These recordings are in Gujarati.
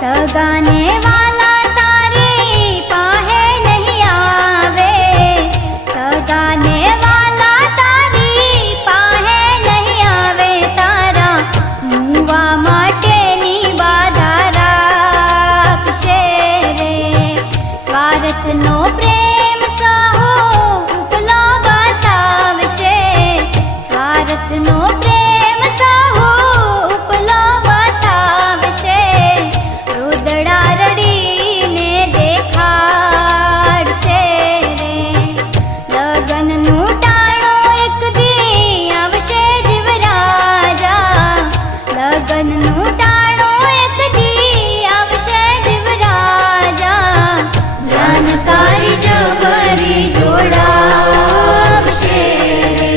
सगाने वाला तारी पाहे नहीं आवे, सगाने वाला तारी पाहे नहीं आवे, तारा मुवा माटेनी बाधा राखशे रे। स्वार्थनो प्रेम साहो उपलो बतावशे, स्वार्थनो प्रेम साहो उपलो बतावशे। रोदड़ा रड़ीने देखाड़शे रे, लगनનું ટાણું એક દી આવશે જીવરાજા, લગનનું ટાણું એક દી આવશે જીવરાજા। જાન તારી જબરી જોડાવશે રે।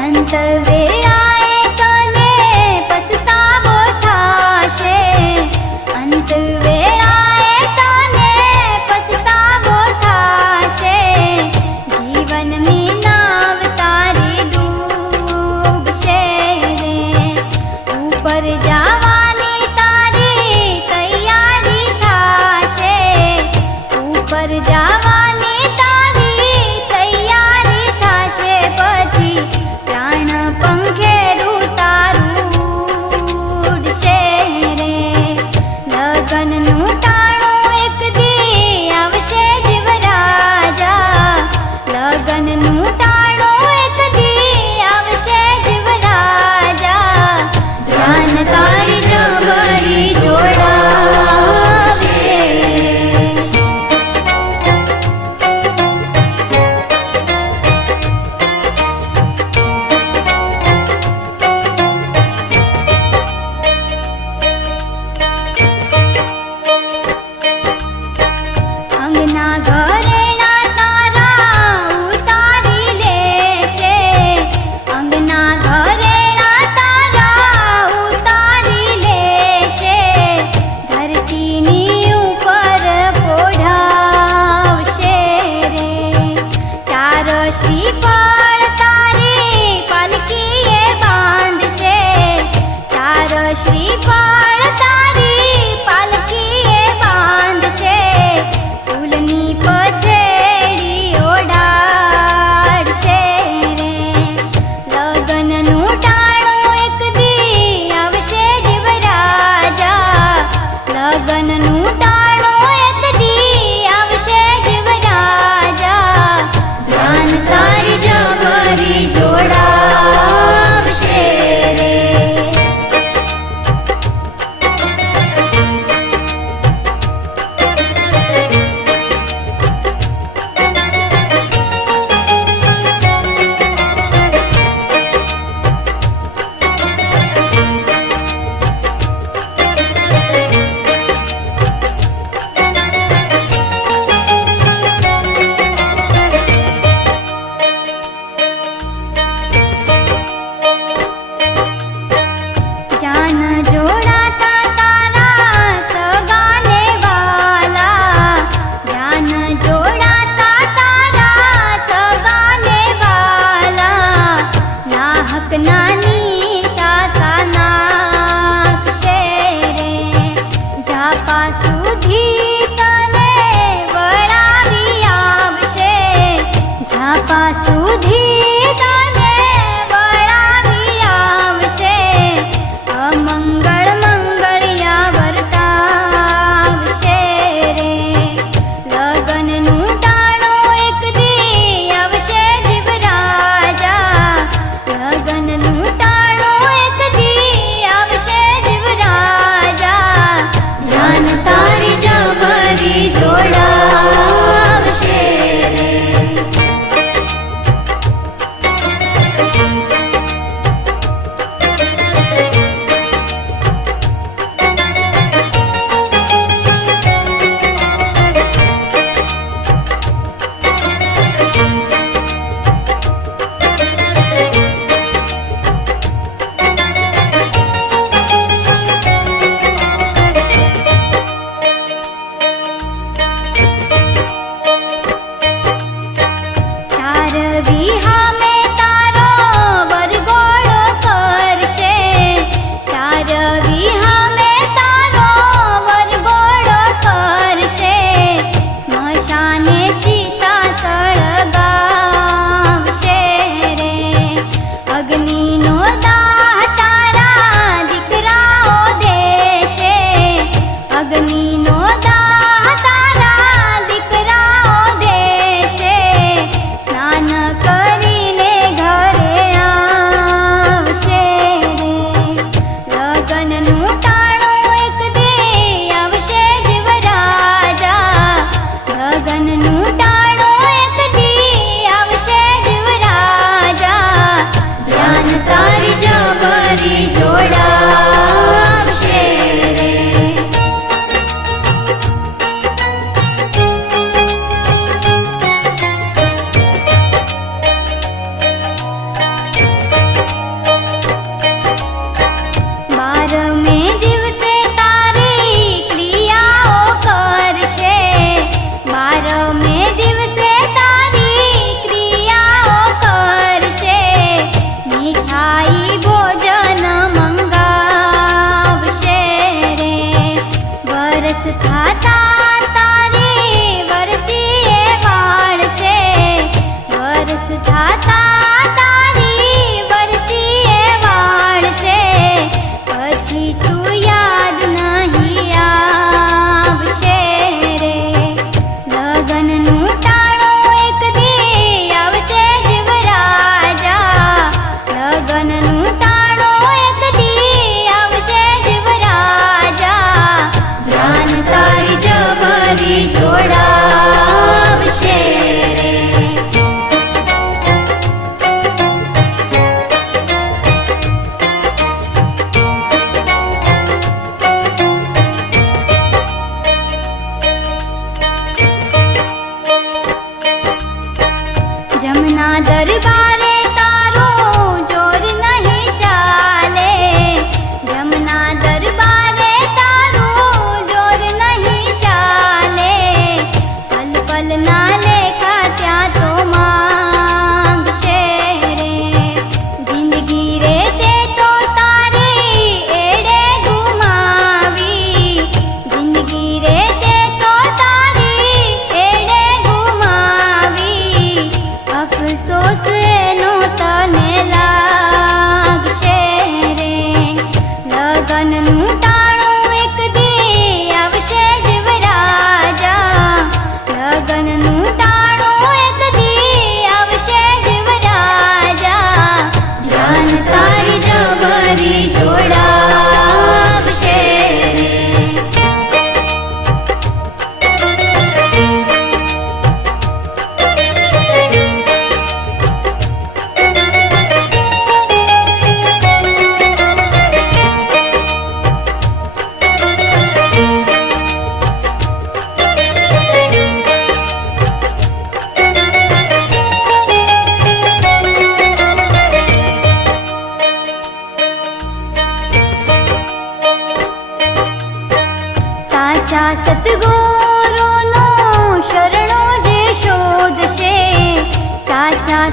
અંત વેળાએ તને પસ્તાવો થાશે, અંત વેળાએ તને પસ્તાવો થાશે। જીવનની નાવ તારી ડૂબશે રે, ઉપર જવાની તારી તૈયારી થાશે, ઉપર જવાની તારી તૈયારી થાશે। પછી પ્રાણ પંખેરું તારું ઉડશે રે, લગનનું ટાણું એક દી આવશે જીવરાજા, લગનનું ટાણું એક દી આવશે જીવરાજા। જાન તારી જબરી જોડાવશે રે। અંગના ઘરેણા તારા ઉતારી લેશે, અંગના ઘરેણા તારા ઉતારી લેશે। ધરતીની ઉપર પોઢાવશે રે, ચાર શ્રીફળ તારી પાલકીએ બાંધશે, ચાર શ્રીફળ તારી પાલકીએ બાંધશે। ફૂલની પછેડી ઓઢાડશે રે, લગનનું ટાણું એક દી આવશે જીવરાજા, લગનનું ટાણું એક દી આવશે જીવરાજા। જાન તારી જબરી જોડાવશે રે। જાન જોડાતા તારા સગાને વાલા, જાન જોડાતા તારા સગાને વાલા। નાહક નાની સાસા નાખશે રે, ઝાપા સુધી તને વળાવી આવશે, ઝાપા સુધી તને વળાવી આવશે। અમંગળ મંગળિયા વર્તાવશે રે, લગનનું ટાણું એક દી આવશે જીવરાજા, લગનનું ટાણું એક દી આવશે જીવરાજા। જાન તારી જબરી જોડાવશે રે।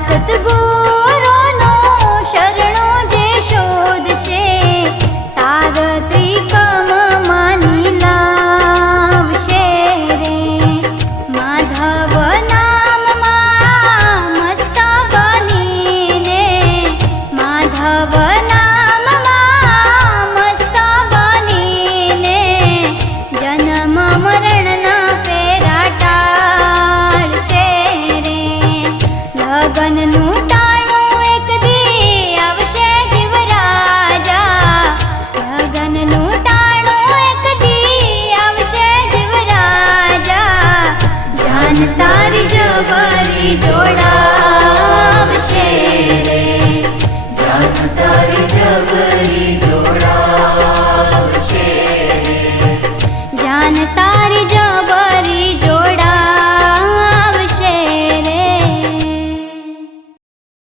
સતગુરુ